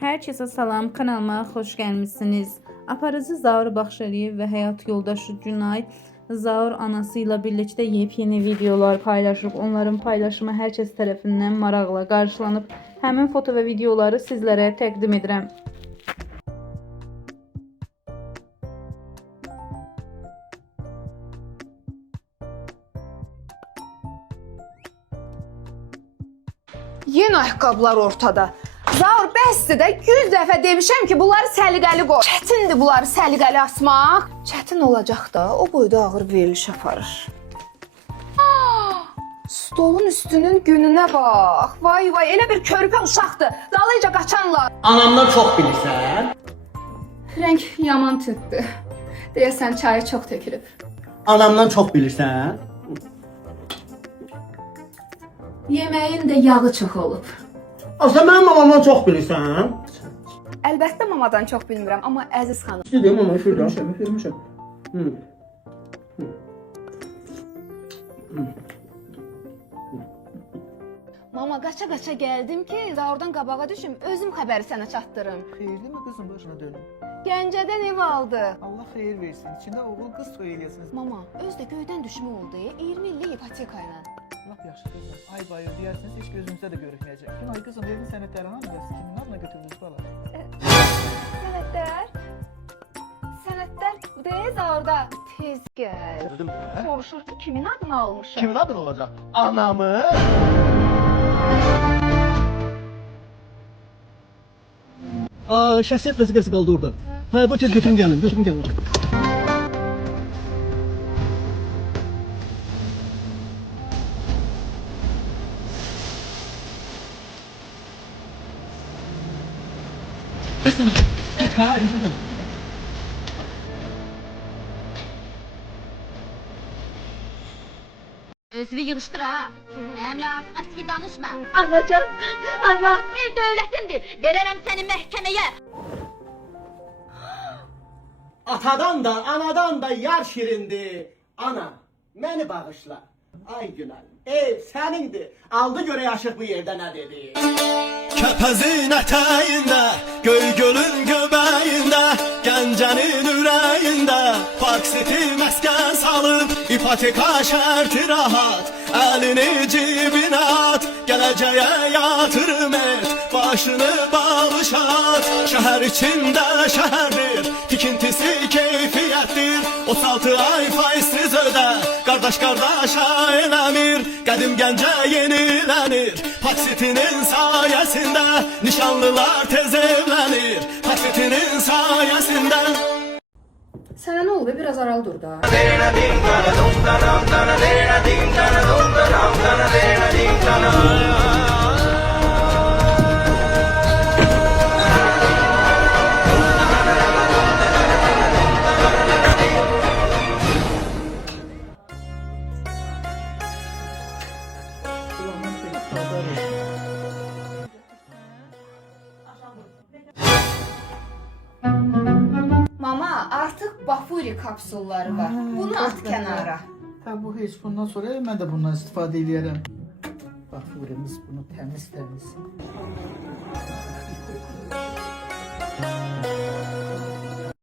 Herkese salam, kanalıma hoş gelmişsiniz. Aparıcı Zaur Baxşəliyev ve hayat yoldaşı Günay Zaur anasıyla birlikte yepyeni videolar paylaşıp onların paylaşımı herkes tarafından maraqla qarşılanıb. Həmin foto ve videoları sizlere təqdim edirəm. Yeni ayaqqabılar ortada. Zaur bəsdir də 100 dəfə demişəm ki, bunları səliqəli qoy. Çətindir bunları səliqəli asmaq. Çətin olacaq da, o boyda ağır veriliş aparır. Stolun üstünün gününə bax. Vay vay, elə bir körpə uşaqdır. Dalıca qaçanlar. Anamdan çox bilirsən. Rəng yaman tündür. Deyəsən çayı çox tökülüb. Anamdan çox bilirsən. Yeməyin də yağı çox olub. Sən mənim mamamdan çox bilirsən. Əlbəttə mamadan çox bilmirəm, amma Əziz xanım. İstəyirəm mama, üfürmüşəm. Mama qaça-qaça gəldim ki, Zaurdan qabağa düşüm, özüm xəbəri sənə çatdırım. Xeyirli mi kızım başına dönüm? Gəncədən ev aldı. Allah xeyir versin. İçində oğul qız toyu eləsin. Mama, öz də göydən düşmə oldu. 20 illik ipoteka ilə. Lap yaxşı qızım. Ay bayır deyirsiniz heç gözünüzdə də görükməyəcək. Ay qızım evin sənədləri hanıdır? Kimin adına götürdünüz bala? Sənədlər? Sənədlər bu deyil Zaurda. Tez gəl. Gördüm mü? Soruşur ki, kimin adını almışam? Kimin adına olacaq? Anamı. Şəxsiyyət vəsiqəsi qaldı orada. Hə, bu tez götürün gəlin. Özünü yığışdır ha. Emrah, eski danışma. Anacığım, ana, bir devletindir. Vererem seni mahkemeye. Atadan da, anadan da yar şirindi. Ana, məni bağışla. Ay Günay, ev sənindir. Aldı görə yaşıq bu yerdə nə dedi? Kəpəzin ətəyində, Göygölün göbəyində, Gəncənin ürəyində, Park City məskən salıb, ipoteka şərti rahat, əlini cibinə at, gələcəyə yatırım et, başını bağışat. Şəhər içində şəhərdir, tikintisi keyfiyyətdir, 36 ay faizsiz ödə, qardaş qardaşa eləmir, qədim Gəncə yenilənir, Park City'nin sayəsində, nişanlılar tez evlənir, Park City'nin sayəsində. Sənə nə oldu? Biraz aralı dur da. Mama, artıq Bafuri kapsulları var. Bunu at kənara. Hə, bu heç bundan sonra mən də bundan istifadə eləyərəm. Bax, bunu təmiz.